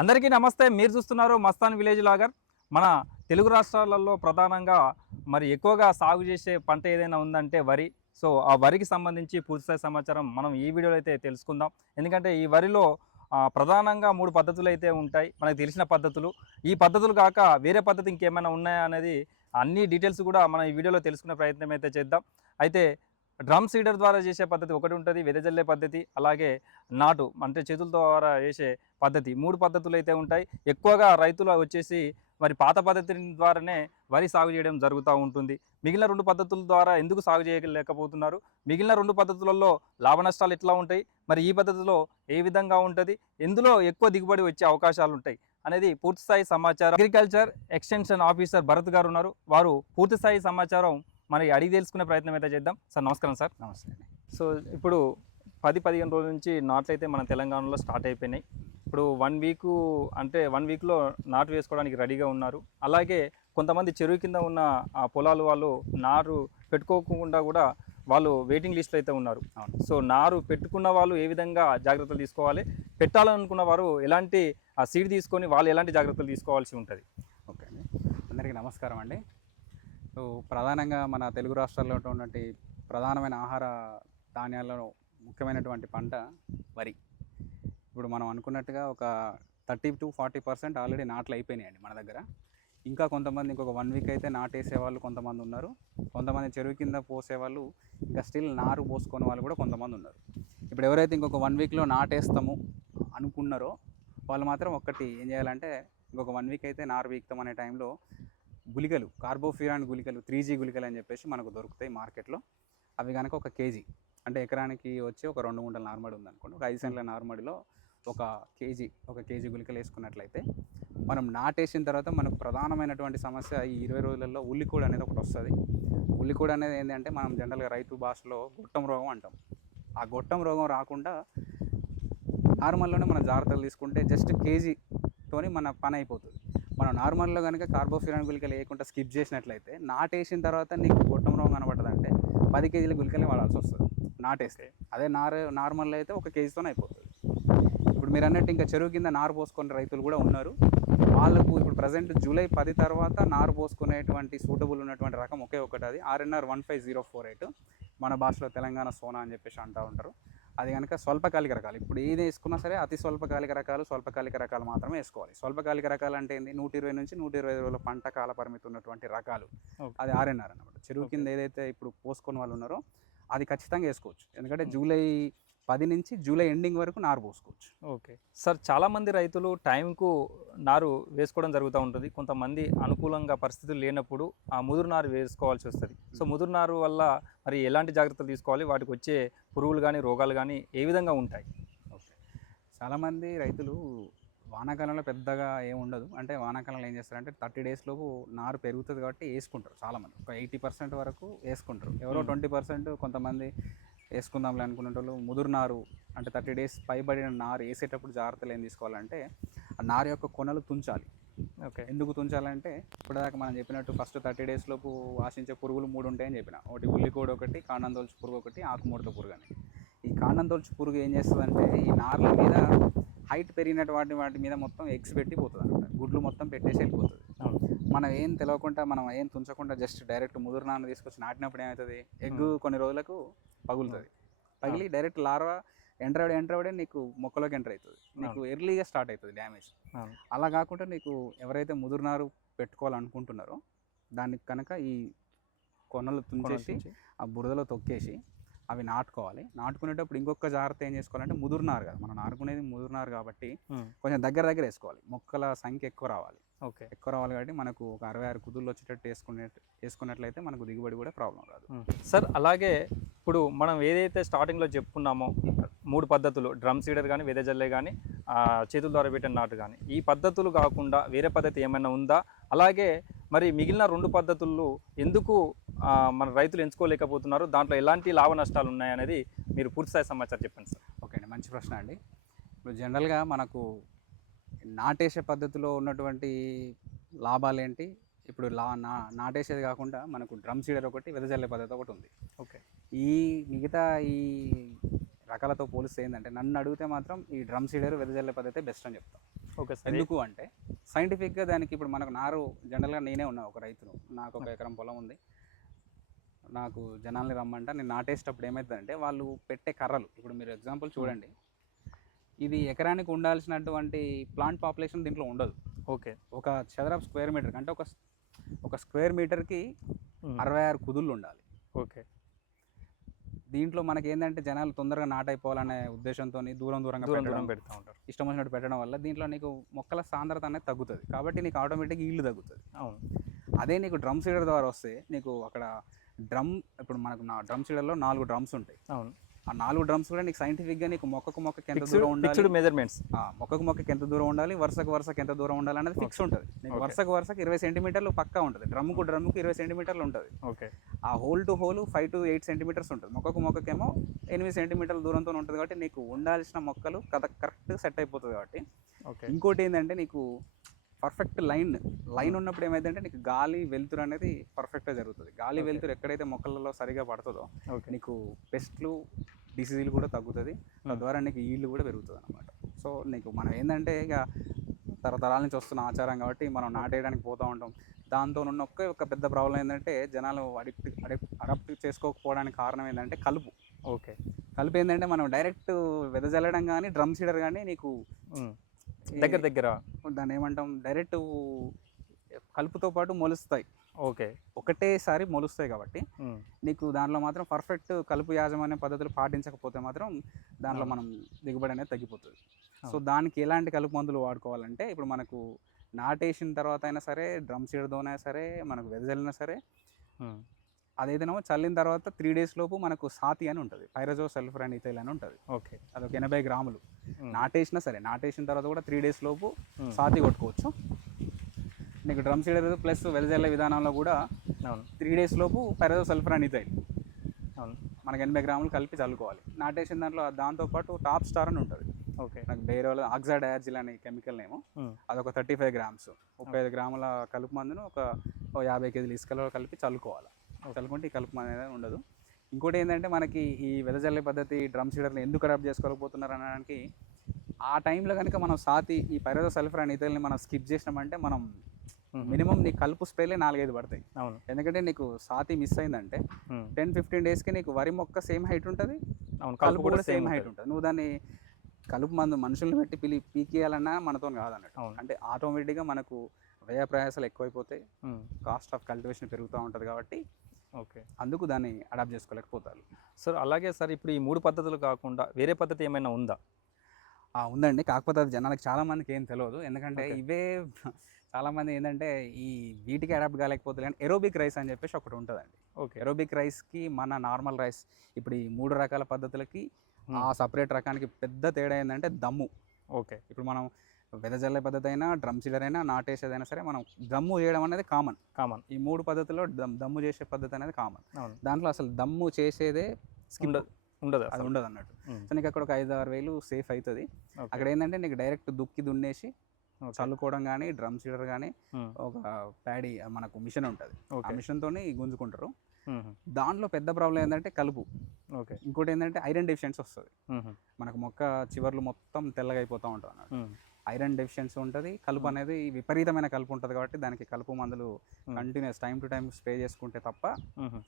అందరికీ నమస్తే. మీరు చూస్తున్నారు మస్తాన్ విలేజ్ లాగర్. మన తెలుగు రాష్ట్రాలలో ప్రధానంగా మరి ఎక్కువగా సాగు చేసే పంట ఏదైనా ఉందంటే వరి. సో ఆ వరికి సంబంధించి పూర్తిస్థాయి సమాచారం మనం ఈ వీడియోలో అయితే తెలుసుకుందాం. ఎందుకంటే ఈ వరిలో ప్రధానంగా మూడు పద్ధతులు అయితే ఉంటాయి. మనకు తెలిసిన పద్ధతులు. ఈ పద్ధతులు కాక వేరే పద్ధతి ఇంకేమైనా ఉన్నాయా అనేది అన్ని డీటెయిల్స్ కూడా మనం ఈ వీడియోలో తెలుసుకునే ప్రయత్నం అయితే చేద్దాం. అయితే డ్రమ్ సీడర్ ద్వారా చేసే పద్ధతి ఒకటి ఉంటుంది వెదజల్లే పద్ధతి అలాగే నాటు అంటే చేతుల ద్వారా వేసే పద్ధతి. మూడు పద్ధతులు అయితే ఉంటాయి. ఎక్కువగా రైతులు వచ్చేసి మరి పాత పద్ధతి ద్వారానే వరి సాగు చేయడం జరుగుతూ ఉంటుంది. మిగిలిన రెండు పద్ధతుల ద్వారా ఎందుకు సాగు చేయలేకపోతున్నారు? మిగిలిన రెండు పద్ధతులలో లాభ నష్టాలు ఎట్లా ఉంటాయి? మరి ఈ పద్ధతిలో ఏ విధంగా ఉంటుంది? ఎందులో ఎక్కువ దిగుబడి వచ్చే అవకాశాలు ఉంటాయి? అనేది పూర్తిస్థాయి సమాచారం. అగ్రికల్చర్ ఎక్స్టెన్షన్ ఆఫీసర్ భరత్ గారు ఉన్నారు. వారు పూర్తిస్థాయి సమాచారం మరి అడిగి తెలుసుకునే ప్రయత్నం అయితే చేద్దాం. సార్ నమస్కారం సార్. నమస్తే సో ఇప్పుడు పది పదిహేను రోజుల నుంచి నాట్లు అయితే మన తెలంగాణలో స్టార్ట్ అయిపోయినాయి. ఇప్పుడు వన్ వీక్ అంటే వన్ వీక్లో నాటు వేసుకోవడానికి రెడీగా ఉన్నారు. అలాగే కొంతమంది చెరువు కింద ఉన్న ఆ పొలాలు వాళ్ళు నారు పెట్టుకోకుండా కూడా వాళ్ళు వెయిటింగ్ లిస్ట్లో అయితే ఉన్నారు. సో నారు పెట్టుకున్న వాళ్ళు ఏ విధంగా జాగ్రత్తలు తీసుకోవాలి? పెట్టాలనుకున్న వారు ఎలాంటి ఆ సీడ్ తీసుకొని వాళ్ళు ఎలాంటి జాగ్రత్తలు తీసుకోవాల్సి ఉంటుంది? ఓకే అండి. అందరికీ నమస్కారం అండి. సో ప్రధానంగా మన తెలుగు రాష్ట్రాల్లో ఉన్నటువంటి ప్రధానమైన ఆహార ధాన్యాలలో ముఖ్యమైనటువంటి పంట వరి. ఇప్పుడు మనం అనుకున్నట్టుగా ఒక thirty to forty percent already నాట్లు అయిపోయినాయండి మన దగ్గర. ఇంకా కొంతమంది ఇంకొక వన్ వీక్ అయితే నాటేసే వాళ్ళు కొంతమంది ఉన్నారు. కొంతమంది చెరువు కింద పోసేవాళ్ళు ఇంకా స్టిల్ నారు పోసుకునే వాళ్ళు కూడా కొంతమంది ఉన్నారు. ఇప్పుడు ఎవరైతే ఇంకొక వన్ వీక్లో నాటేస్తాము అనుకున్నారో వాళ్ళు మాత్రం ఒక్కటి ఏం చేయాలంటే ఇంకొక వన్ వీక్ అయితే నారు వీక్తాం అనే టైంలో గుళికలు కార్బోఫిరాన్ గుళికలు త్రీ జీ గుళికలు అని చెప్పేసి మనకు దొరుకుతాయి మార్కెట్లో. అవి కనుక ఒక కేజీ అంటే ఎకరానికి వచ్చి ఒక రెండు గుంటల నార్మడి ఉందనుకోండి ఒక ఐదు సెంట్ల నార్మడిలో ఒక కేజీ ఒక కేజీ గుళికలు వేసుకున్నట్లయితే మనం నాటేసిన తర్వాత మనకు ప్రధానమైనటువంటి సమస్య ఈ ఇరవై రోజులలో ఉల్లికూడ అనేది ఒకటి వస్తుంది. ఉల్లికూడ అనేది ఏంటంటే మనం జనరల్గా రైతు భాషలో గొట్టం రోగం అంటాం. ఆ గొట్టం రోగం రాకుండా నార్మల్లోనే మనం జాగ్రత్తలు తీసుకుంటే జస్ట్ కేజీతోని మన పని అయిపోతుంది. మనం నార్మల్లో కనుక కార్బోఫిరాన్ గుళికలు వేయకుండా స్కిప్ చేసినట్లయితే నాటేసిన తర్వాత నీకు గొట్టం రోగం కనబడదంటే పది కేజీల గుళికలే వాడాల్సి వస్తుంది. నాటేస్తే. అదే నార్ నార్మల్ అయితే ఒక కేజీతోనే అయిపోతుంది. ఇప్పుడు మీరు అన్నట్టు ఇంకా చెరువు కింద నారు పోసుకునే రైతులు కూడా ఉన్నారు. వాళ్ళకు ఇప్పుడు ప్రజెంట్ జూలై పది తర్వాత నారు పోసుకునేటువంటి సూటబుల్ ఉన్నటువంటి రకం ఒకే ఒకటి అది RNR one five zero four eight. మన భాషలో తెలంగాణ సోనా అని చెప్పేసి అంటూ ఉంటారు. అది కనుక స్వల్పకాలిక రకాలు. ఇప్పుడు ఏది వేసుకున్నా సరే అతి స్వల్పకాలిక రకాలు స్వల్పకాలిక రకాలు మాత్రమే వేసుకోవాలి. స్వల్పకాలిక రకాలు అంటే ఏంది? నూట ఇరవై నుంచి నూట ఇరవై రోజుల పంట కాల పరిమితి ఉన్నటువంటి రకాలు. అది ఆర్ఎన్ఆర్ అన్నమాట. చెరువు కింద ఏదైతే ఇప్పుడు పోసుకున్న వాళ్ళు ఉన్నారో అది ఖచ్చితంగా వేసుకోవచ్చు. ఎందుకంటే జూలై పది నుంచి జూలై ఎండింగ్ వరకు నారు పోసుకోవచ్చు. ఓకే. సార్ చాలామంది రైతులు టైంకు నారు వేసుకోవడం జరుగుతూ ఉంటుంది. కొంతమంది అనుకూలంగా పరిస్థితులు లేనప్పుడు ఆ ముదురు నారు వేసుకోవాల్సి వస్తుంది. సో ముదురు నారు వల్ల మరి ఎలాంటి జాగ్రత్తలు తీసుకోవాలి? వాటికి వచ్చే పురుగులు కానీ రోగాలు కానీ ఏ విధంగా ఉంటాయి? ఓకే. చాలామంది రైతులు వానాకాలంలో పెద్దగా ఏం ఉండదు. అంటే వానాకాలంలో ఏం చేస్తారంటే థర్టీ డేస్ లోపు నారు పెరుగుతుంది కాబట్టి వేసుకుంటారు చాలామంది ఒక ఎయిటీ పర్సెంట్ వరకు వేసుకుంటారు. ఎవరో ట్వంటీ పర్సెంట్ కొంతమంది వేసుకుందాంలే అనుకునే వాళ్ళు ముదురు నారు అంటే థర్టీ డేస్ పైబడిన నారు వేసేటప్పుడు జాగ్రత్తలు ఏం తీసుకోవాలంటే ఆ నారు యొక్క కొనలు తుంచాలి. ఓకే. ఎందుకు తుంచాలంటే ఇప్పటిదాకా మనం చెప్పినట్టు ఫస్ట్ థర్టీ డేస్ లోపు ఆశించే పురుగులు మూడు ఉంటాయని చెప్పిన. ఒకటి ఉల్లికోడు ఒకటి కాండం తొలుచు పురుగు ఒకటి ఆకుముడత పురుగు అని. ఈ కాండం తొలుచు పురుగు ఏం చేస్తుందంటే ఈ నార్ల మీద హైట్ పెరిగినటువంటి వాటి వాటి మీద మొత్తం ఎగ్స్ పెట్టి పోతుంది అనమాట గుడ్లు మొత్తం పెట్టేసి వెళ్ళిపోతుంది. మనం ఏం తెలియకుండా మనం ఏం తుంచకుండా జస్ట్ డైరెక్ట్ ముదురు నాన్న తీసుకొచ్చి నాటినప్పుడు ఏమవుతుంది? ఎగ్ కొన్ని రోజులకు పగులుతుంది. పగిలి డైరెక్ట్ లార్వా ఎంటర్ అవడే ఎంటర్ అవడే నీకు మొక్కలోకి ఎంటర్ అవుతుంది నీకు ఎర్లీగా స్టార్ట్ అవుతుంది డ్యామేజ్. అలా కాకుండా నీకు ఎవరైతే ముదురునారు పెట్టుకోవాలనుకుంటున్నారో దానికి కనుక ఈ కొనలు తుంచేసి ఆ బురదలో తొక్కేసి అవి నాటుకోవాలి. నాటుకునేటప్పుడు ఇంకొక జాగ్రత్త ఏం చేసుకోవాలంటే ముదురునారు కదా మనం నాటుకునేది ముదురునారు కాబట్టి కొంచెం దగ్గర దగ్గర వేసుకోవాలి. మొక్కల సంఖ్య ఎక్కువ రావాలి. ఓకే. ఎక్కువ రావాలి కాబట్టి మనకు ఒక అరవై ఆరు కుదుళ్ళు వచ్చేటట్టు వేసుకునే వేసుకున్నట్లయితే మనకు దిగుబడి కూడా ప్రాబ్లం రాదు. సార్ అలాగే ఇప్పుడు మనం ఏదైతే స్టార్టింగ్లో చెప్పుకున్నామో మూడు పద్ధతులు డ్రమ్ సీడర్ కానీ వెదజల్లే కానీ చేతుల ద్వారా పెట్టిన నాటు కానీ ఈ పద్ధతులు కాకుండా వేరే పద్ధతి ఏమైనా ఉందా? అలాగే మరి మిగిలిన రెండు పద్ధతులు ఎందుకు మన రైతులు ఎంచుకోలేకపోతున్నారు? దాంట్లో ఎలాంటి లాభ నష్టాలు ఉన్నాయనేది మీరు పూర్తిస్థాయి సమాచారం చెప్పండి సార్. ఓకే అండి మంచి ప్రశ్న అండి. ఇప్పుడు జనరల్గా మనకు నాటేసే పద్ధతిలో ఉన్నటువంటి లాభాలు ఏంటి ఇప్పుడు లా నా నాటేసేది కాకుండా మనకు డ్రమ్ సీడర్ ఒకటి వెదజల్లే పద్ధతి ఒకటి ఉంది. ఓకే. ఈ మిగతా ఈ రకాలతో పోలిస్తే ఏంటంటే నన్ను అడిగితే మాత్రం ఈ డ్రమ్ సీడర్ వెదజల్లే పద్ధతి బెస్ట్ అని చెప్తాం. Okay sir. ఎందుకు అంటే సైంటిఫిక్గా దానికి ఇప్పుడు మనకు నారు జనరల్గా నేనే ఉన్నా ఒక రైతును. నాకు ఒక ఎకరం పొలం ఉంది. నాకు జనాల్ని రమ్మంటే నేను నాటేసేటప్పుడు ఏమవుతుందంటే వాళ్ళు పెట్టే కర్రలు ఇప్పుడు మీరు ఎగ్జాంపుల్ చూడండి. ఇది ఎకరానికి ఉండాల్సినటువంటి ప్లాంట్ పాపులేషన్ దీంట్లో ఉండదు. ఓకే. ఒక చదరపు స్క్వేర్ మీటర్ అంటే ఒక ఒక స్క్వేర్ మీటర్కి అరవై ఆరు కుదుళ్ళు ఉండాలి. ఓకే. దీంట్లో మనకి ఏంటంటే జనాలు తొందరగా నాటైపోవాలనే ఉద్దేశంతో దూరం దూరంగా దూరం పెట్టడం పెడతా ఉంటారు. ఇష్టం వచ్చినట్టు పెట్టడం వల్ల దీంట్లో నీకు మొక్కల సాంద్రత అనేది తగ్గుతుంది. కాబట్టి నీకు ఆటోమేటిక్గా ఈల్డ్ తగ్గుతుంది. అవును. అదే నీకు డ్రమ్ సీడర్ ద్వారా వస్తే నీకు అక్కడ డ్రమ్ ఇప్పుడు మనకు నా డ్రమ్ సీడర్లో నాలుగు డ్రమ్స్ ఉంటాయి. అవును. ఆ నాలుగు డ్రమ్స్ కూడా నీకు సైంటిఫిక్గా నీకు మొక్కకు మొక్కకి ఎంత దూరం ఉండాలి? మెజర్మెంట్స్ ఆ, మొక్కకు మొక్కకి ఎంత దూరం ఉండాలి? వరుసకు వరుసకి ఎంత దూరం ఉండాలి అనేది ఫిక్స్ ఉంటుంది. నీకు. వరుసకు వరుసకి ఇరవై సెంటీమీటర్లు పక్కా ఉంటుంది. డ్రమ్కు డ్రమ్కు ఇరవై సెంటీమీటర్లు ఉంటుంది. ఓకే. ఆ hole to hole five to eight centimetres ఉంటుంది. మొక్కకు మొక్కకేమో ఎనిమిది సెంటీమీటర్ల దూరంతో ఉంటుంది కాబట్టి నీకు ఉండాల్సిన మొక్కలు కథ కరెక్ట్ సెట్ అయిపోతుంది కాబట్టి. ఇంకోటి ఏంటంటే నీకు పర్ఫెక్ట్ లైన్ లైన్ ఉన్నప్పుడు ఏమైందంటే నీకు గాలి వెలుతురు అనేది పర్ఫెక్ట్గా జరుగుతుంది. గాలి. వెలుతురు ఎక్కడైతే మొక్కలలో సరిగా పడుతుందో ఓకే. నీకు పెస్ట్లు డిసీజులు కూడా తగ్గుతుంది. తద్వారా నీకు ఈల్డ్ కూడా పెరుగుతుంది అనమాట సో నీకు మనం ఏంటంటే ఇక తరతరాల నుంచి వస్తున్న ఆచారం కాబట్టి మనం నాటేయడానికి పోతూ ఉంటాం. దాంతో ఉన్న ఒకే ఒక పెద్ద ప్రాబ్లం ఏంటంటే జనాలు అడిక్ట్ అడిక్ట్ అడాప్ట్ చేసుకోకపోవడానికి కారణం ఏంటంటే కలుపు. ఓకే. కలుపు ఏంటంటే మనం డైరెక్ట్ వెదజల్లడం కానీ డ్రమ్ సీడర్ కానీ నీకు దగ్గర దగ్గర? దాన్ని ఏమంటాం? డైరెక్ట్ కలుపుతో పాటు మొలుస్తాయి. ఓకే. ఒకటేసారి మొలుస్తాయి కాబట్టి నీకు దాంట్లో మాత్రం పర్ఫెక్ట్ కలుపు యాజమాన్య పద్ధతులు పాటించకపోతే మాత్రం దాంట్లో అవును. మనం దిగుబడి అనేది తగ్గిపోతుంది. సో. దానికి ఎలాంటి కలుపు మందులు వాడుకోవాలంటే ఇప్పుడు మనకు నాటేసిన తర్వాత అయినా సరే డ్రమ్ సీడ్తోనైనా సరే మనకు వెదజల్లినా సరే అదైతేనేమో చల్లిన తర్వాత త్రీ డేస్ లోపు మనకు సాతి అని ఉంటుంది. పైరజో సల్ఫర్ అని ఇతైల్ అని ఉంటుంది. ఓకే. అదొక ఎనభై గ్రాములు. నాటేసినా సరే నాటేసిన తర్వాత కూడా త్రీ డేస్ లోపు. సాతి కొట్టుకోవచ్చు. నీకు డ్రమ్ సీడర్ ప్లస్ వెదజల్లే విధానంలో కూడా అవును. త్రీ డేస్ లోపు పైరజో సల్ఫర్ అని ఇతైల్ అవును. మనకి ఎనభై గ్రాములు కలిపి చల్లుకోవాలి. నాటేసిన దాంట్లో దాంతోపాటు టాప్ స్టార్ అని ఉంటుంది. ఓకే. నాకు బేరోలో ఆక్సాడ్ డయార్జిల్ అనే కెమికల్ నేమో. అదొక థర్టీ ఫైవ్ గ్రామ్స్. ముప్పై ఐదు గ్రాముల కలుపు మందును ఒక యాభై కేజీలు ఇసుకలో కలిపి చల్లుకోవాలి. చల్లుకుంటే ఈ కలుపు అనేది ఉండదు. ఇంకోటి ఏంటంటే మనకి ఈ వెదజల్లే పద్ధతి డ్రమ్ సీడర్ని ఎందుకు అడాప్ట్ చేసుకోలేకపోతున్నారు అనడానికి ఆ టైంలో కనుక మనం సాతి ఈ పైరదో సల్ఫర్ అనే ఇతరులని మనం స్కిప్ చేసినామంటే మనం మినిమం నీ కలుపు స్ప్రేలే నాలుగైదు పడతాయి. అవును. ఎందుకంటే నీకు సాతి మిస్ అయిందంటే. టెన్ ఫిఫ్టీన్ డేస్కి నీకు వరి మొక్క సేమ్ హైట్ ఉంటుంది అవును కలుపు కూడా సేమ్ హైట్ ఉంటుంది. నువ్వు దాన్ని కలుపు మందు మనుషుల్ని పెట్టి పిలి పీకేయాలన్నా మనతో కాదన్నట్టు. అంటే ఆటోమేటిక్గా మనకు వ్యయ ప్రయాసాలు ఎక్కువైపోతాయి. కాస్ట్ ఆఫ్ కల్టివేషన్ పెరుగుతూ ఉంటుంది కాబట్టి ఓకే. అందుకు దాన్ని అడాప్ట్ చేసుకోలేకపోతారు. సార్ అలాగే సార్ ఇప్పుడు ఈ మూడు పద్ధతులు కాకుండా వేరే పద్ధతి ఏమైనా ఉందా? ఉందండి. కాకపోతే అది జనాలకు చాలా మందికి ఏం తెలియదు ఎందుకంటే. ఇవే చాలా మంది ఏంటంటే ఈ వీటికి అడాప్ట్ కాలేకపోతే కానీ ఎరోబిక్ రైస్ అని చెప్పేసి ఒకటి ఉంటుందండి. ఓకే. ఎరోబిక్ రైస్కి మన నార్మల్ రైస్ ఇప్పుడు ఈ మూడు రకాల పద్ధతులకి. ఆ సపరేట్ రకానికి పెద్ద తేడా ఏంటంటే దమ్ము. ఓకే. ఇప్పుడు మనం వెదజల్లే పద్ధతి అయినా డ్రమ్ సీడర్ అయినా నాటేసేదైనా సరే మనం దమ్ము చేయడం అనేది కామన్ కామన్ ఈ మూడు పద్ధతుల్లో దమ్ దమ్ము చేసే పద్ధతి అనేది కామన్ దాంట్లో అసలు దమ్ము చేసేదే స్కిప్ ఉండదు అది. ఉండదు అన్నట్టు. సో నీకు అక్కడ ఒక ఐదు ఆరు వేలు సేఫ్ అవుతుంది. అక్కడ ఏంటంటే నీకు డైరెక్ట్ దుక్కి దున్నేసి. చల్లుకోవడం కానీ డ్రమ్ సీడర్ కానీ. ఒక ప్యాడీ మనకు మిషన్ ఉంటుంది ఆ మిషన్తో గుంజుకుంటారు. దాంట్లో పెద్ద ప్రాబ్లం ఏంటంటే కలుపు ఓకే ఇంకోటి ఏంటంటే ఐరన్ డెఫిషియన్సీ వస్తుంది. మనకు మొక్క చివర్లు మొత్తం తెల్లగా అయిపోతూ ఉంటాం అన్నట్టు. ఐరన్ డెఫిషియన్సీ ఉంటుంది. కలుపు. అనేది విపరీతమైన కలుపు ఉంటుంది కాబట్టి దానికి కలుపు మందులు. Continuous time to time spray చేసుకుంటే తప్ప.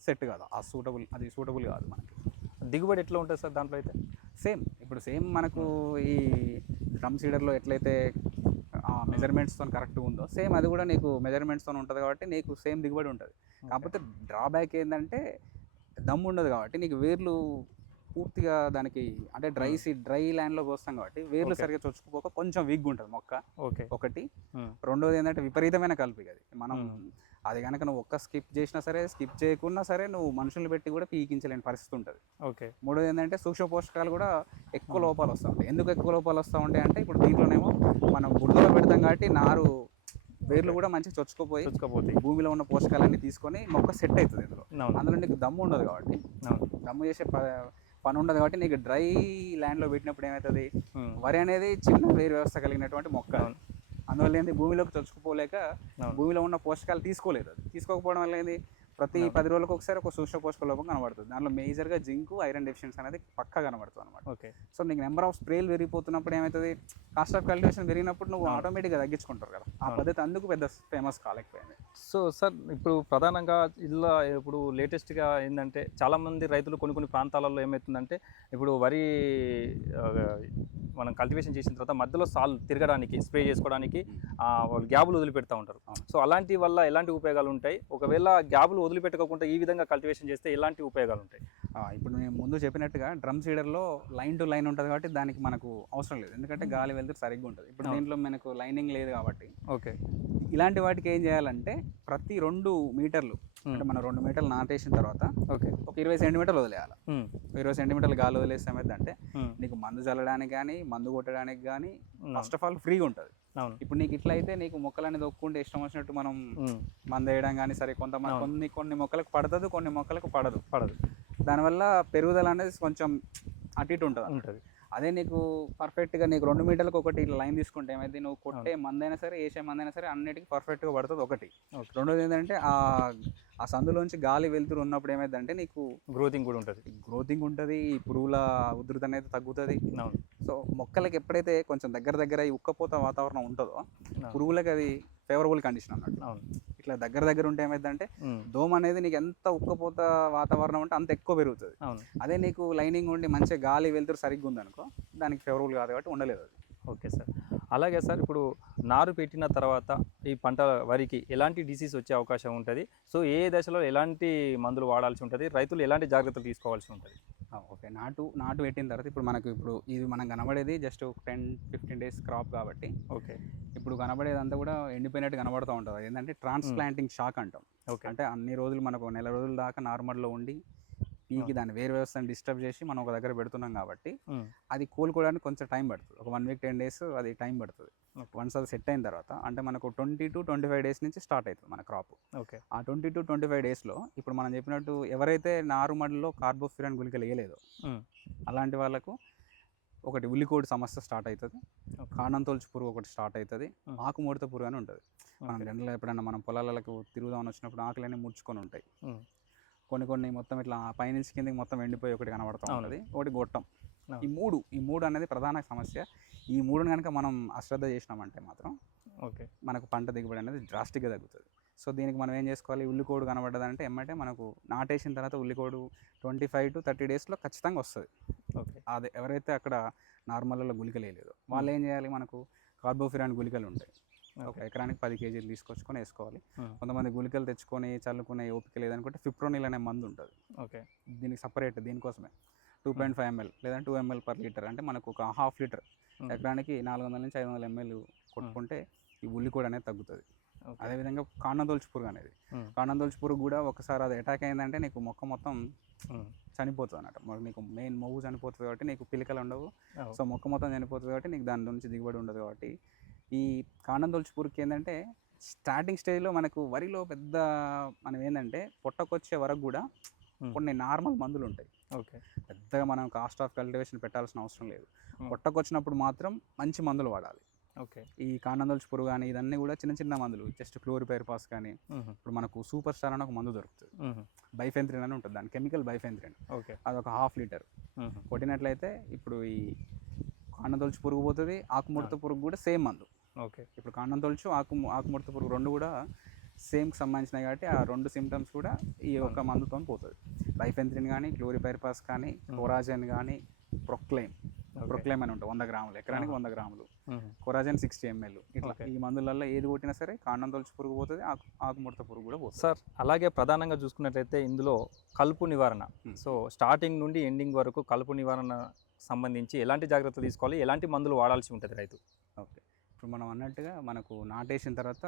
సెట్ కాదు. ఆ సూటబుల్ అది సూటబుల్ కాదు మనకి. దిగుబడి ఎట్లా ఉంటుంది సార్ దాంట్లో అయితే? సేమ్ ఇప్పుడు సేమ్ మనకు ఈ డ్రమ్ సీడర్లో ఎట్లయితే మెజర్మెంట్స్తో కరెక్ట్గా ఉందో సేమ్ అది కూడా నీకు మెజర్మెంట్స్తో ఉంటుంది కాబట్టి నీకు సేమ్ దిగుబడి ఉంటుంది. కాకపోతే డ్రాబ్యాక్ ఏంటంటే దమ్ము ఉండదు కాబట్టి నీకు వేర్లు పూర్తిగా దానికి అంటే డ్రై సీ డ్రై ల్యాండ్లో పోస్తాం కాబట్టి వేర్లు. సరిగా చొచ్చుకుపోక కొంచెం వీక్గా ఉంటుంది మొక్క. ఓకే. ఒకటి. రెండోది ఏంటంటే విపరీతమైన కలిపి అది. మనం. అది కనుక నువ్వు ఒక్క స్కిప్ చేసినా సరే స్కిప్ చేయకున్నా సరే నువ్వు మనుషులు పెట్టి కూడా పీకించలేని పరిస్థితి ఉంటుంది. ఓకే. మూడోది ఏంటంటే సూక్ష్మ పోషకాలు కూడా ఎక్కువ. లోపాలు వస్తూ ఉంటాయి. ఎందుకు ఎక్కువ లోపాలు వస్తూ ఉంటాయి అంటే ఇప్పుడు దీంట్లోనేమో మనం బుడదలో పెడతాం కాబట్టి నారు వేర్లు కూడా మంచిగా చొచ్చుకుపోయి చూసుకోపోతే భూమిలో ఉన్న పోషకాలన్నీ తీసుకొని మొక్క సెట్ అవుతుంది ఇందులో. అందులో నీకు దమ్ము ఉండదు కాబట్టి దమ్ము చేసే పని ఉండదు కాబట్టి నీకు డ్రై ల్యాండ్లో పెట్టినప్పుడు ఏమవుతుంది. వరి అనేది చిన్న వేరు వ్యవస్థ కలిగినటువంటి మొక్క. అందువల్ల ఏంది? భూమిలోకి చొచ్చుకుపోలేక భూమిలో ఉన్న పోషకాలు తీసుకోలేదు అది. తీసుకోకపోవడం వల్ల ఏంది? ప్రతి. పది రోజులకు ఒకసారి ఒక సూక్ష్మ పోషక లోపం కనబడుతుంది. దానిలో మేజర్గా జింక్ ఐరన్ డెఫిషియన్సీ అనేది పక్కా కనబడుతుంది అనమాట ఓకే. సో నీకు నెంబర్ ఆఫ్ స్ప్రేలు పెరిగిపోతున్నప్పుడు ఏమవుతుంది కాస్ట్ ఆఫ్ కల్టివేషన్ పెరిగినప్పుడు నువ్వు. ఆటోమేటిక్గా తగ్గించుకుంటారు కదా. ఆ. పద్ధతి అందుకు పెద్ద ఫేమస్ కాలేకపోయింది. సో సార్ ఇప్పుడు ప్రధానంగా ఇలా ఇప్పుడు లేటెస్ట్గా ఏంటంటే చాలామంది రైతులు కొన్ని కొన్ని ప్రాంతాలలో ఏమవుతుందంటే ఇప్పుడు వరి మనం కల్టివేషన్ చేసిన తర్వాత మధ్యలో సాల్ తిరగడానికి స్ప్రే చేసుకోవడానికి వాళ్ళు గ్యాబులు వదిలిపెడతా ఉంటారు. సో అలాంటి వల్ల ఎలాంటి ఉపయోగాలు ఉంటాయి? ఒకవేళ గ్యాబులు వదిలిపెట్టకుండా ఈ విధంగా కల్టివేషన్ చేస్తే ఎలాంటి ఉపయోగాలు ఉంటాయి? ఇప్పుడు నేను ముందు చెప్పినట్టుగా డ్రమ్ సీడర్లో లైన్ టు లైన్ ఉంటుంది కాబట్టి దానికి మనకు అవసరం లేదు. ఎందుకంటే గాలి వెళ్తే సరిగ్గా ఉంటుంది. ఇప్పుడు. దీంట్లో మనకు లైనింగ్ లేదు కాబట్టి ఓకే. ఇలాంటి వాటికి ఏం చేయాలంటే ప్రతి రెండు మీటర్లు అంటే మనం రెండు మీటర్లు నాటేసిన తర్వాత ఓకే. ఒక ఇరవై సెంటీమీటర్లు వదిలేయాలి. ఇరవై సెంటీమీటర్లు గాలి వదిలేస్తే ఏమైందంటే నీకు మందు చల్లడానికి కానీ మందు కొట్టడానికి కానీ ఫస్ట్ ఆఫ్ ఆల్ ఫ్రీగా ఉంటుంది. ఇప్పుడు నీకు ఇట్లా అయితే నీకు మొక్కలు అనేది ఒక్కుంటే ఇష్టం వచ్చినట్టు మనం మందు వేయడం కానీ సరే కొంత అవును. కొన్ని కొన్ని మొక్కలకు పడుతుంది కొన్ని మొక్కలకు పడదు. పడదు. దానివల్ల పెరుగుదల అనేది కొంచెం అటు ఇటు ఉంటుంది ఉంటుంది. అదే నీకు పర్ఫెక్ట్గా నీకు రెండు మీటర్లకు ఒకటి ఇట్లా లైన్ తీసుకుంటే ఏమైంది? నువ్వు కొట్టే మందైనా సరే వేసే మందైనా సరే అన్నిటికీ పర్ఫెక్ట్గా పడుతుంది ఒకటి. రెండోది ఏంటంటే ఆ ఆ సందులోంచి గాలి వెళ్తురు ఉన్నప్పుడు ఏమైందంటే నీకు గ్రోతింగ్ కూడా ఉంటుంది. గ్రోతింగ్ ఉంటుంది ఈ పురుగుల ఉధృతి అనేది తగ్గుతుంది సో మొక్కలకి ఎప్పుడైతే కొంచెం దగ్గర దగ్గర ఈ ఉక్కపోత వాతావరణం ఉంటుందో. పురుగులకి అది ఫేవరబుల్ కండిషన్ అన్నట్టు. ఇట్లా దగ్గర దగ్గర ఉంటే ఏమైందంటే దోమ అనేది నీకు ఎంత ఉక్కపోత వాతావరణం ఉంటే అంత ఎక్కువ పెరుగుతుంది. అదే నీకు లైనింగ్ ఉండి మంచిగా గాలి వెళ్తురు సరిగ్గా ఉందనుకో దానికి ఫేవరబుల్ కాదు కాబట్టి ఉండలేదు అది. Okay sir. అలాగే సార్ ఇప్పుడు నారు పెట్టిన తర్వాత ఈ పంట వరికి ఎలాంటి డిసీజ్ వచ్చే అవకాశం ఉంటుంది? సో ఏ దశలో ఎలాంటి మందులు వాడాల్సి ఉంటుంది? రైతులు ఎలాంటి జాగ్రత్తలు తీసుకోవాల్సి ఉంటుంది? ఓకే. నాటు నాటు పెట్టిన తర్వాత ఇప్పుడు మనకు ఇప్పుడు ఇది మనం కనబడేది just ten fifteen days crop కాబట్టి ఓకే. ఇప్పుడు కనబడేది అంతా కూడా ఎండిపోయినట్టు కనబడుతూ ఉంటుంది. ఏంటంటే ట్రాన్స్ప్లాంటింగ్ షాక్ అంటాం. ఓకే. అంటే అన్ని రోజులు మనకు నెల రోజుల దాకా నార్మల్లో ఉండి పీకి దాని వేరు వ్యవస్థను డిస్టర్బ్ చేసి మనం ఒక దగ్గర పెడుతున్నాం కాబట్టి అది కోలుకోవడానికి కొంచెం టైం పడుతుంది. ఒక వన్ వీక్ టెన్ డేస్ అది టైం పడుతుంది. వన్స్ అది సెట్ అయిన తర్వాత అంటే మనకు twenty to twenty five days నుంచి స్టార్ట్ అవుతుంది మన క్రాప్ ఓకే. ఆ ట్వంటీ టు ట్వంటీ ఫైవ్ డేస్లో ఇప్పుడు మనం చెప్పినట్టు ఎవరైతే నారుమడిలో కార్బోఫిరాన్ గుళికలు వేయలేదో అలాంటి వాళ్ళకు ఒకటి ఉల్లికోడి సమస్య స్టార్ట్ అవుతుంది. ఓకే. కాండం తొలచు పురుగు ఒకటి స్టార్ట్ అవుతుంది. Hmm. ఆకుముడత పురుగు అని ఉంటుంది. మనం. జనరల్గా ఎప్పుడైనా మనం పొలాలకు తిరుగుదామని వచ్చినప్పుడు ఆకులన్నీ ముడుచుకొని ఉంటాయి. కొన్ని కొన్ని మొత్తం ఇట్లా పైనుంచి కిందకి మొత్తం ఎండిపోయి ఒకటి కనబడుతూ. ఉంటుంది. ఒకటి గొట్టం. ఈ మూడు ఈ మూడు అనేది ప్రధాన సమస్య. ఈ మూడుని కనుక మనం అశ్రద్ధ చేసినామంటే మాత్రం ఓకే. మనకు పంట దిగుబడి అనేది డ్రాస్టిక్గా తగ్గుతుంది. సో దీనికి మనం ఏం చేసుకోవాలి? ఉల్లికోడు కనబడ్డదంటే ఏమంటే మనకు నాటేసిన తర్వాత ఉల్లికోడు ట్వంటీ ఫైవ్ టు థర్టీ డేస్లో ఖచ్చితంగా వస్తుంది. ఓకే. అదే ఎవరైతే అక్కడ నార్మల్లో గుళికలు వేయలేదు వాళ్ళు ఏం చేయాలి? మనకు కార్బోఫిరాన్ గుళికలు ఉంటాయి. ఒక ఓకే ఎకరానికి పది కేజీలు తీసుకొచ్చుకొని వేసుకోవాలి. కొంతమంది గుళికలు తెచ్చుకొని చల్లుకునే ఓపిక లేదనుకుంటే ఫిప్రోనిల్ అనే మందు ఉంటుంది. ఓకే. దీనికి సపరేట్ దీనికోసమే. టూ పాయింట్ ఫైవ్ ఎంఎల్ లేదా టూ ఎంఎల్ పర్ లీటర్ అంటే మనకు ఒక హాఫ్ లీటర్ ఎకరానికి నాలుగు వందల నుంచి ఐదు వందల ఎంఎల్ కొట్టుకుంటే ఈ ఉల్లి కూడా అనేది తగ్గుతుంది. అదేవిధంగా కాండం తొలచు పురుగు అనేది. ఉమ్, కాండం తొలచు పురుగు కూడా ఒకసారి అది అటాక్ అయిందంటే నీకు మొక్క మొత్తం చనిపోతుంది అన్నట్టు మరి నీకు మెయిన్ మొవ్వు చనిపోతుంది కాబట్టి నీకు పిలికలు ఉండవు. సో మొక్క మొత్తం చనిపోతుంది కాబట్టి నీకు దాని నుంచి దిగుబడి ఉండదు కాబట్టి ఈ కాండం తొలచు పురుగుకి ఏంటంటే స్టార్టింగ్ స్టేజ్లో మనకు వరిలో పెద్ద మనం ఏంటంటే పొట్టకొచ్చే వరకు కూడా కొన్ని నార్మల్ మందులు ఉంటాయి. ఓకే. పెద్దగా మనం కాస్ట్ ఆఫ్ కల్టివేషన్ పెట్టాల్సిన అవసరం లేదు. పొట్టకొచ్చినప్పుడు మాత్రం మంచి మందులు వాడాలి. ఓకే. ఈ కాండందొలుచు పురుగు కానీ ఇదన్నీ కూడా చిన్న చిన్న మందులు జస్ట్ క్లోరిపైర్పాస్ కానీ ఇప్పుడు మనకు సూపర్ స్టార్ అని ఒక మందు దొరుకుతుంది. బైఫెంత్రిన్ అని ఉంటుంది. దాని కెమికల్ బైఫెంత్రిన్ ఓకే. అదొక హాఫ్ లీటర్ కొట్టినట్లయితే ఇప్పుడు ఈ కాండం తొలుచు పురుగు పోతుంది ఆకుముడత పురుగు కూడా సేమ్ మందు. ఓకే. ఇప్పుడు కాండం తొలుచు ఆకు ఆకుముడత పురుగు రెండు కూడా సేమ్కి సంబంధించినవి కాబట్టి ఆ రెండు సిమ్టమ్స్ కూడా ఈ ఒక్క మందుతో పోతుంది. బైఫెంత్రిన్ కానీ క్లోరిపైర్పాస్ కానీ కొరాజన్ కానీ ప్రొక్లైమ్. ప్రొక్లైమ్ అని ఉంటుంది వంద గ్రాములు ఎకరానికి. వంద గ్రాములు. కొరాజన్ సిక్స్టీ ఎంఎల్ ఇట్లా. ఈ మందులలో ఏది కొట్టినా సరే కాండం తొలచు పురుగు పోతుంది ఆకు ఆకుముడత పురుగు కూడా పోతుంది. సార్ అలాగే ప్రధానంగా చూసుకున్నట్లయితే ఇందులో కలుపు నివారణ. సో స్టార్టింగ్ నుండి ఎండింగ్ వరకు కలుపు నివారణ సంబంధించి ఎలాంటి జాగ్రత్తలు తీసుకోవాలి ఎలాంటి మందులు వాడాల్సి ఉంటుంది రైతు? ఓకే. ఇప్పుడు మనం అన్నట్టుగా మనకు నాటేసిన తర్వాత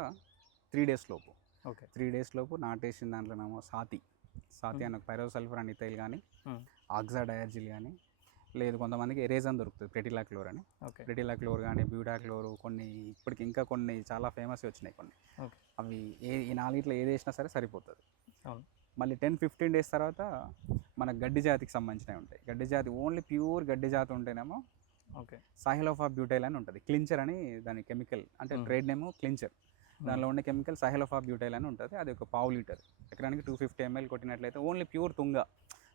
త్రీ డేస్ లోపు ఓకే త్రీ డేస్ లోపు నాటేసిన దాంట్లోనేమో సాతి సాతి Hmm. అన్న పైరోసల్ఫర్ అని ఇతైల్ కానీ Hmm. ఆక్సాడయార్జిల్ కానీ లేదు కొంతమందికి ఎరేజన్ దొరుకుతుంది ప్రెటిలా క్లోర్ అని ఓకే ప్రెటిలా క్లోర్ కానీ బ్యూటా క్లోర్ కొన్ని ఇప్పటికి ఇంకా కొన్ని చాలా ఫేమస్ వచ్చినాయి కొన్ని. అవి ఏ ఈ నాలుగిట్లో ఏది వేసినా సరే సరిపోతుంది. మళ్ళీ టెన్ ఫిఫ్టీన్ డేస్ తర్వాత మన గడ్డి జాతికి సంబంధించినవి ఉంటాయి గడ్డి జాతి ఓన్లీ ప్యూర్ గడ్డి జాతి ఉంటేనేమో సాహిలోఫా బ్యూటైల్ అని ఉంటుంది. క్లించర్ అని దాని కెమికల్ అంటే. ట్రేడ్ నేమ్ క్లించర్ దానిలో ఉండే కెమికల్ సహెలోఫా బ్యూటైల్ అని ఉంటుంది. అది ఒక పావు లీటర్. ఎకరానికి టూ ఫిఫ్టీ ఎంఎల్ కొట్టినట్లయితే ఓన్లీ ప్యూర్ తుంగ.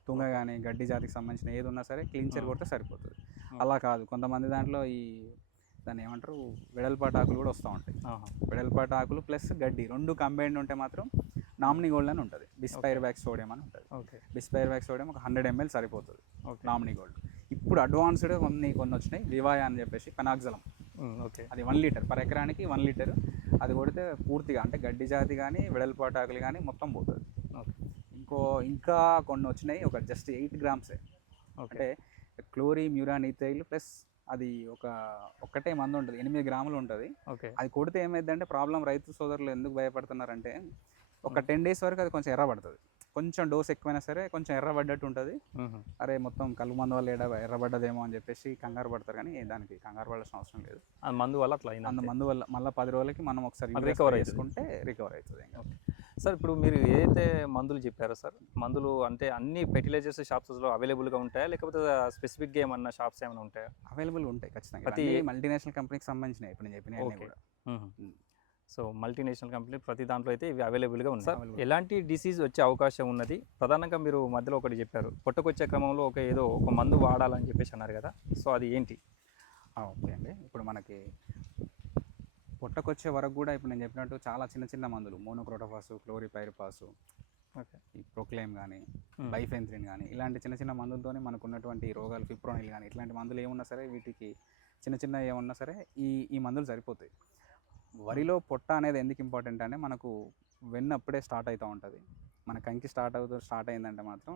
తుంగ కానీ గడ్డి జాతికి సంబంధించిన ఏది ఉన్నా సరే క్లీన్చర్ కొడితే సరిపోతుంది. అలా కాదు. కొంతమంది దాంట్లో ఈ దాన్ని ఏమంటారు? వెడల్పాటు ఆకులు కూడా వస్తూ ఉంటాయి. వెడల్పాటు ఆకులు ప్లస్ గడ్డి రెండు కంబైన్డ్ ఉంటే మాత్రం నామినీ గోల్డ్ అని ఉంటుంది. బిస్పైర్ బ్యాక్ సోడియం అని ఉంటుంది. ఓకే. బిస్పైర్ బ్యాక్ సోడియం ఒక హండ్రెడ్ ఎంఎల్ సరిపోతుంది. ఓకే. Nominee Gold. ఇప్పుడు అడ్వాన్స్డ్ కొన్ని కొన్ని వచ్చినాయి. వివాయ అని చెప్పేసి పెనాక్సలం. Um, okay. అది వన్ లీటర్. పర్ ఎకరానికి వన్ లీటర్. అది కొడితే పూర్తిగా అంటే గడ్డి జాతి కానీ వెడల్పాటు ఆకులు కానీ మొత్తం పోతుంది. ఓకే. ఇంకో ఇంకా కొన్ని వచ్చినాయి. ఒక జస్ట్ ఎయిట్ గ్రామ్సే ఓకే. అంటే క్లోరీ మ్యూరాన్ ఈథైల్ ప్లస్ అది ఒక ఒక్కటే మందు ఉంటుంది. ఎనిమిది గ్రాములు ఉంటుంది. ఓకే. అది కొడితే ఏమైందంటే ప్రాబ్లం రైతు సోదరులు ఎందుకు భయపడుతున్నారంటే ఒక టెన్ డేస్ వరకు అది కొంచెం ఎర్రబడుతుంది. కొంచెం డోస్ ఎక్కువైనా సరే కొంచెం ఎర్రబడ్డట్టు ఉంటుంది. అరే మొత్తం కలుగు మందు వల్ల ఎడ ఎర్రబడ్డదేమో అని చెప్పేసి కంగారు పడతారు కానీ దానికి కంగారు పడాల్సిన అవసరం లేదు ఆ మందు వల్ల అట్లా అయింది అంత. మందు వల్ల మళ్ళీ పది రోజులకి మనం ఒకసారి అవుతుంది. చేసుకుంటే రికవర్ అవుతుంది సార్ ఇప్పుడు మీరు ఏదైతే మందులు చెప్పారో సార్ మందులు అంటే అన్ని ఫెర్టిలైజర్స్ షాప్స్లో అవైలబుల్గా ఉంటాయా లేకపోతే స్పెసిఫిక్గా ఏమన్నా షాప్స్ ఏమైనా ఉంటాయా అవైలబుల్ ఉంటాయి ఖచ్చితంగా మల్టీనేషనల్ కంపెనీకి సంబంధించినవి ఇప్పుడు నేను చెప్పిన. కూడా. సో మల్టీనేషనల్ కంపెనీ ప్రతి దాంట్లో అయితే ఇవి అవైలబుల్గా ఉన్నాయి. సార్. ఎలాంటి డిసీజ్ వచ్చే అవకాశం ఉన్నది? ప్రధానంగా మీరు మధ్యలో ఒకటి చెప్పారు. పొట్టకొచ్చే క్రమంలో ఒక ఏదో ఒక మందు వాడాలని చెప్పేసి అన్నారు కదా? సో అది ఏంటి? ఓకే అండి. ఇప్పుడు మనకి పొట్టకొచ్చే వరకు కూడా ఇప్పుడు నేను చెప్పినట్టు చాలా చిన్న చిన్న మందులు మోనోక్రోటోఫాసు క్లోరిపైరిపాసు ఓకే. ఈ ప్రొక్లైమ్ కానీ మ్మ్. బైఫెన్త్రిన్ కానీ ఇలాంటి చిన్న చిన్న మందులతోనే మనకు ఉన్నటువంటి రోగాలు ఫిప్రోనిల్ కానీ ఇట్లాంటి మందులు ఏమున్నా సరే వీటికి చిన్న చిన్న ఏమున్నా సరే ఈ ఈ మందులు సరిపోతాయి. వరిలో పొట్ట అనేది ఎందుకు ఇంపార్టెంట్ అంటే మనకు వెన్న అప్పుడే స్టార్ట్ అవుతూ ఉంటుంది. మన కంకి స్టార్ట్ అవుతూ స్టార్ట్ అయిందంటే మాత్రం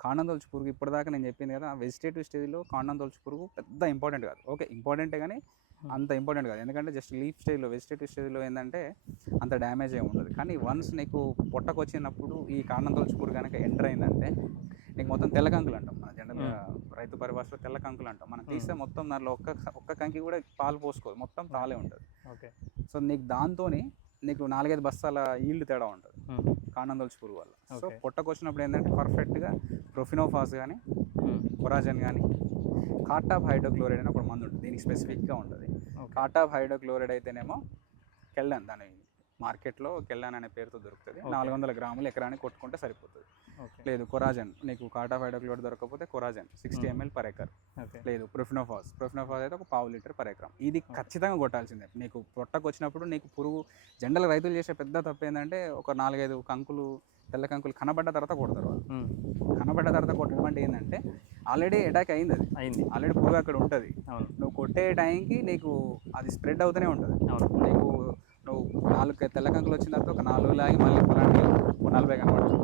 కాండం తొలచు పురుగు ఇప్పటిదాకా నేను చెప్పింది కదా వెజిటేటివ్ స్టేజ్లో కాండం తొలచు పురుగు పెద్ద ఇంపార్టెంట్ కాదు. ఓకే ఇంపార్టెంటే కానీ అంత ఇంపార్టెంట్ కాదు. ఎందుకంటే జస్ట్ లీఫ్ స్టేజ్లో వెజిటేటివ్ స్టేజ్లో ఏంటంటే అంత డ్యామేజ్ ఏమి ఉండదు. కానీ వన్స్ నీకు పొట్టకు వచ్చినప్పుడు ఈ కాండం తొలచు పురుగు కనుక ఎంటర్ అయిందంటే నీకు మొత్తం తెల్ల కంకులు అంటాం. మన జనరల్గా రైతు పరిభాషలో తెల్ల కంకులు అంటాం. మనం తీస్తే మొత్తం దాంట్లో ఒక్క ఒక్క కంకి కూడా పాలు పోసుకోదు. మొత్తం తాలే ఉంటుంది. ఓకే. సో నీకు దాంతోని నీకు నాలుగైదు బస్తాల ఈల్డ్ తేడా ఉంటుంది. కాండం తొలచు పురుగు వల్ల. So Okay. పొట్టకు వచ్చినప్పుడు ఏంటంటే పర్ఫెక్ట్గా ప్రొఫినోఫాస్ కానీ కొరాజన్ కానీ కాటాప్ హైడ్రోక్లోరైడ్ అని ఒక మందు ఉంటుంది. దీనికి స్పెసిఫిక్గా ఉంటుంది. కాటాప్ హైడ్రోక్లోరైడ్ అయితేనేమో కెళ్ళాను దాని మార్కెట్లో కెళ్ళాన్ అనే పేరుతో దొరుకుతుంది. నాలుగు వందల గ్రాములు ఎకరానికి కొట్టుకుంటే సరిపోతుంది. లేదు కొరాజన్. నీకు కాటాప్ హైడ్రోక్లోరైడ్ దొరకకపోతే Coragen sixty. ML per acre. లేదు ప్రొఫినోఫాస్. ప్రొఫినోఫాస్ అయితే ఒక పావు లీటర్ పర్ ఎకరం. ఇది ఖచ్చితంగా కొట్టాల్సిందే. నీకు పొట్టకు వచ్చినప్పుడు నీకు పురుగు జనరల్ రైతులు చేసే పెద్ద తప్పు ఏంటంటే ఒక నాలుగైదు కంకులు తెల్ల కంకులు కనబడ్డ తర్వాత కొడతారు వాళ్ళు. కనబడ్డ తర్వాత కొట్టడం అంటే ఏంటంటే ఆల్రెడీ అటాక్ అయింది అది. అయింది. ఆల్రెడీ పురుగు అక్కడ ఉంటుంది. అవును. నువ్వు కొట్టే టైంకి నీకు అది స్ప్రెడ్ అవుతూనే ఉంటుంది. నీకు నాలుగు తెల్ల కంకులు వచ్చిన తర్వాత ఒక నాలుగు లాగి మళ్ళీ పొలానికి నలభై కనబడుతుంది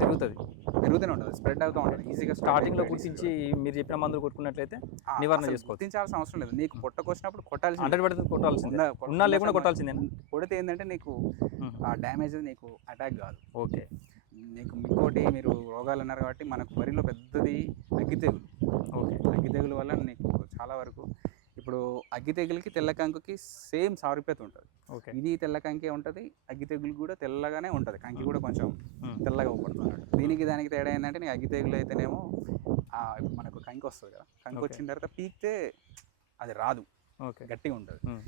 తిరుగుతుంది పెరుగుతూనే ఉంటుంది. స్ప్రెడ్ అవుతూ ఉంటుంది. ఈజీగా స్టార్టింగ్లో గుర్తించి మీరు చెప్పిన మందులు కొట్టుకున్నట్లయితే నివారణ చేసుకోవచ్చు. గుర్తించాల్సిన అవసరం లేదు. నీకు పొట్టకు వచ్చినప్పుడు కొట్టాల్సి హండ్రెడ్ పర్సెంట్ కొట్టాల్సిందే. ఉన్నా లేకుండా కొట్టాల్సిందే కొడితే ఏంటంటే నీకు ఆ డ్యామేజ్ నీకు అటాక్ కాదు. ఓకే. నీకు ఇంకోటి మీరు రోగాలు అన్నారు కాబట్టి మనకు వరిలో పెద్దది అగ్గి తెగులు. ఓకే. అగ్గి తెగులు వల్ల నీకు చాలా వరకు ఇప్పుడు అగ్గి తెగులకి తెల్ల కంకుకి సేమ్ సారూప్యత ఉంటుంది ఓకే. ఇది తెల్ల కంకే ఉంటుంది అగ్గి తెగులు కూడా తెల్లగానే ఉంటుంది. కంకి కూడా కొంచెం. తెల్లగా ఊపడుతుంది దీనికి దానికి తేడా ఏంటంటే నీ అగ్గి తెగులు అయితేనేమో మనకు కంకి వస్తుంది కదా. కంకి. వచ్చిన తర్వాత పీకితే అది రాదు. గట్టిగా ఉంటుంది మ్మ్.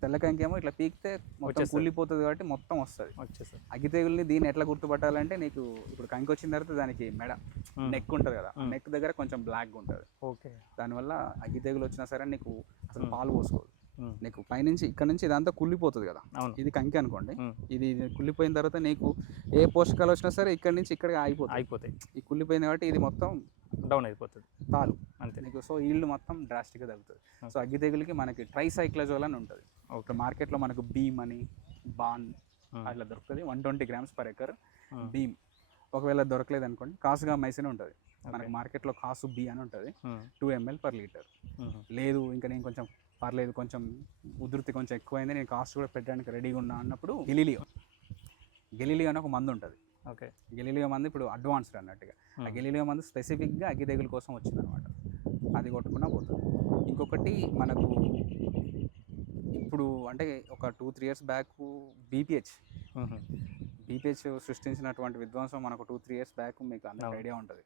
తెల్ల కంకి ఏమో ఇట్లా పీకితే మొత్తం వచ్చేస్తది. కుళ్ళిపోతుంది కాబట్టి మొత్తం వస్తుంది వచ్చేసారు అగ్గి తెగుల్ని దీన్ని ఎట్లా గుర్తుపట్టాలంటే నీకు ఇప్పుడు కంకి వచ్చిన తర్వాత దానికి మెడ. నెక్ ఉంటుంది కదా. నెక్ దగ్గర కొంచెం బ్లాక్గా ఉంటుంది ఓకే దానివల్ల అగ్గి తెగులు వచ్చినా సరే నీకు అసలు. పాలు పోసుకోదు. నీకు పైనుంచి ఇక్కడ నుంచి ఇదంతా కుళ్ళిపోతుంది కదా ఇది కంకి అనుకోండి. ఇది కుళ్ళిపోయిన తర్వాత నీకు ఏ పోషకాలు వచ్చినా సరే ఇక్కడ నుంచి ఇక్కడికి ఆగిపోతాయి అయిపోతాయి ఈ కుళ్ళిపోయింది కాబట్టి ఇది మొత్తం డౌన్ అయిపోతుంది. తాలు. అంతే. నీకు సో ఈల్డ్ మొత్తం డ్రాస్టిక్గా తగ్గుతుంది. సో అగ్గి తెగులకి మనకి ట్రైసైక్లజోల్ అని ఉంటుంది. ఒక మార్కెట్లో మనకు బీమ్ అని బాన్. అట్లా దొరుకుతుంది. One twenty grams per acre. Beam ఒకవేళ దొరకలేదు అనుకోండి కాసుగా మైసిన్ ఉంటుంది. మనకి మార్కెట్లో కాసు బి అని ఉంటుంది. Two ML per litre. లేదు ఇంకా నేను కొంచెం పర్లేదు కొంచెం ఉధృతి కొంచెం ఎక్కువైంది నేను కాస్ట్ కూడా పెట్టడానికి రెడీగా ఉన్నా అన్నప్పుడు గెలిలియో. గెలిలియో అని ఒక మందు ఉంటుంది. ఓకే. గెలిలియో మందు ఇప్పుడు అడ్వాన్స్డ్ అన్నట్టుగా. ఆ. గెలిలియో మందు స్పెసిఫిక్గా అగ్గి తెగుల కోసం వచ్చింది అనమాట అది కొట్టుకున్నా పోతుంది. ఇంకొకటి మనకు ఇప్పుడు అంటే ఒక two three years back BPH. BPH సృష్టించినటువంటి విధ్వంసం మనకు టూ త్రీ ఇయర్స్ బ్యాక్ మీకు అవును. ఐడియా ఉంటుంది.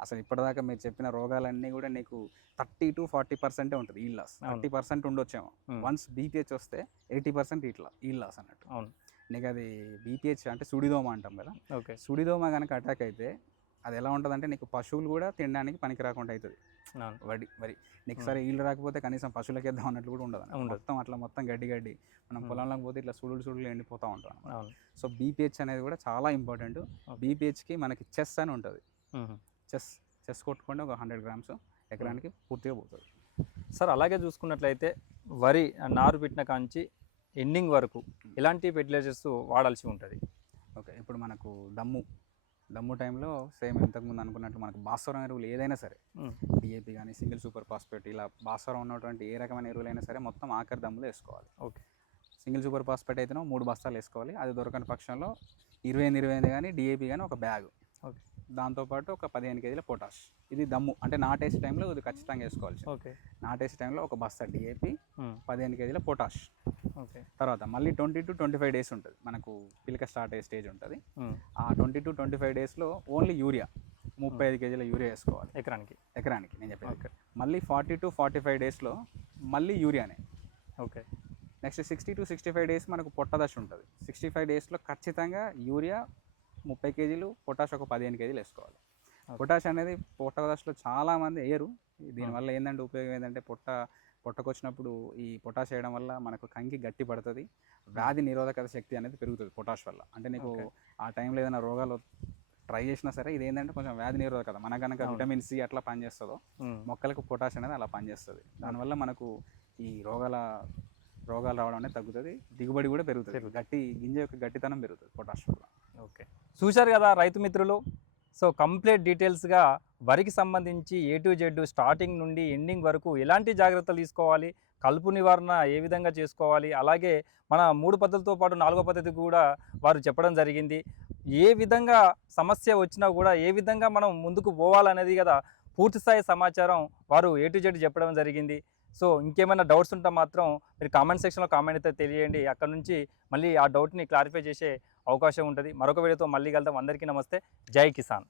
అసలు ఇప్పటిదాకా మీరు చెప్పిన రోగాలన్నీ కూడా నీకు థర్టీ టు ఫార్టీ పర్సెంటే ఉంటుంది ఈ లాస్. థర్టీ పర్సెంట్ ఉండొచ్చేమో. వన్స్ బీపీహెచ్ వస్తే ఎయిటీ పర్సెంట్ ఇట్లా ఈ లాస్ అన్నట్టు. అవును. నీకు అది బీపీహెచ్ అంటే సుడిదోమ అంటాం కదా ఓకే సుడిదోమ కనుక అటాక్ అయితే అది ఎలా ఉంటుందంటే నీకు పశువులు కూడా తినడానికి పనికి రాకుండా అవుతుంది వడి వరి నీకు. సరే వీళ్ళు రాకపోతే కనీసం పశువులకి వేద్దాం అన్నట్లు కూడా ఉండదు. మొత్తం అట్లా మొత్తం గడ్డి గడ్డి మనం. పొలంలోకి పోతే ఇట్లా సుడులు సుడులు ఎండిపోతూ ఉంటాం సో బీపీహెచ్ అనేది కూడా చాలా ఇంపార్టెంట్. బీపీహెచ్కి మనకి చెస్ అని ఉంటుంది. చెస్ చెస్ కొట్టుకుంటే ఒక హండ్రెడ్ గ్రామ్స్ ఎకరానికి పూర్తిగా పోతుంది సార్ అలాగే చూసుకున్నట్లయితే వరి నారు పెట్టిన కాంచి ఎండింగ్ వరకు ఎలాంటి ఫెర్టిలైజర్స్ వాడాల్సి ఉంటుంది? ఓకే ఇప్పుడు మనకు దమ్ము. దమ్ము టైంలో సేమ్ ఇంతకుముందు అనుకున్నట్టు మనకు భాస్వరం ఎరువులు ఏదైనా సరే. డిఏపి కానీ సింగిల్ సూపర్ ఫాస్ఫేట్ ఇలా భాస్వరం ఉన్నటువంటి ఏ రకమైన ఎరువులైనా సరే మొత్తం ఆఖరి దమ్ములో వేసుకోవాలి. ఓకే. సింగిల్ సూపర్ ఫాస్ఫేట్ అయితేనో మూడు బస్తాలు వేసుకోవాలి. అది దొరకని పక్షంలో ఇరవై ఎనిమిది ఇరవై ఎనిమిది కానీ డిఏపి కానీ ఒక బ్యాగ్. ఓకే. దాంతోపాటు ఒక పదిహేను కేజీల పొటాష్. ఇది దమ్ము. అంటే నాటేసే టైంలో ఇది ఖచ్చితంగా వేసుకోవాలి ఓకే. నాటేసే టైంలో ఒక బస్తా డిఏపి ఉమ్. పదిహేను కేజీల పొటాష్. ఓకే. తర్వాత మళ్ళీ twenty to twenty five days ఉంటుంది. మనకు పిలక స్టార్ట్ అయ్యే స్టేజ్ ఉంటుంది. ఉమ్. ఆ ట్వంటీ టు ట్వంటీ ఫైవ్ డేస్లో ఓన్లీ యూరియా. ముప్పై ఐదు కేజీల యూరియా వేసుకోవాలి. ఎకరానికి. ఎకరానికి నేను చెప్పేది ఓకే. మళ్ళీ ఫార్టీ టు ఫార్టీ ఫైవ్ డేస్లో మళ్ళీ యూరియానే. Okay. Next sixty to sixty five days మనకు పొట్టదశ ఉంటుంది. సిక్స్టీ ఫైవ్ డేస్లో ఖచ్చితంగా యూరియా ముప్పై కేజీలు పొటాష్ ఒక పదిహేను కేజీలు వేసుకోవాలి. పొటాష్ అనేది పొట్టదశలో చాలామంది వేయరు. దీనివల్ల ఏంటంటే ఉపయోగం ఏంటంటే పొట్ట పొట్టకొచ్చినప్పుడు ఈ పొటాష్ వేయడం వల్ల మనకు కంకి గట్టి పడుతుంది. వ్యాధి నిరోధక శక్తి అనేది పెరుగుతుంది పొటాష్ వల్ల. అంటే నీకు. ఆ టైంలో ఏదైనా రోగాలు ట్రై చేసినా సరే ఇది ఏంటంటే కొంచెం వ్యాధి నిరోధకత. మన కనుక. విటమిన్ సి అట్లా పనిచేస్తుందో. మొక్కలకు పొటాష్ అనేది అలా పనిచేస్తుంది. దానివల్ల మనకు ఈ రోగాల రోగాలు రావడం అనేది తగ్గుతుంది. దిగుబడి కూడా పెరుగుతుంది. పెరుగుతుంది. గట్టి గింజ యొక్క గట్టితనం పెరుగుతుంది పొటాష్ వల్ల. ఓకే. చూశారు కదా రైతు మిత్రులు? సో కంప్లీట్ డీటెయిల్స్గా వరికి సంబంధించి ఏ టు జెడ్ స్టార్టింగ్ నుండి ఎండింగ్ వరకు ఎలాంటి జాగ్రత్తలు తీసుకోవాలి? కలుపు నివారణ ఏ విధంగా చేసుకోవాలి? అలాగే మన మూడు పద్ధతులతో పాటు నాలుగో పద్ధతి కూడా వారు చెప్పడం జరిగింది. ఏ విధంగా సమస్య వచ్చినా కూడా ఏ విధంగా మనం ముందుకు పోవాలనేది కదా పూర్తి స్థాయి సమాచారం వారు ఏ టు జెడ్ చెప్పడం జరిగింది. సో ఇంకేమైనా డౌట్స్ ఉంటే మాత్రం మీరు కామెంట్ సెక్షన్లో కామెంట్ అయితే తెలియండి. అక్కడ నుంచి మళ్ళీ ఆ డౌట్ని క్లారిఫై చేసే అవకాశం ఉంటుంది. మరొక వీడియోతో మళ్ళీ కలుద్దాం. అందరికీ నమస్తే. జై కిసాన్.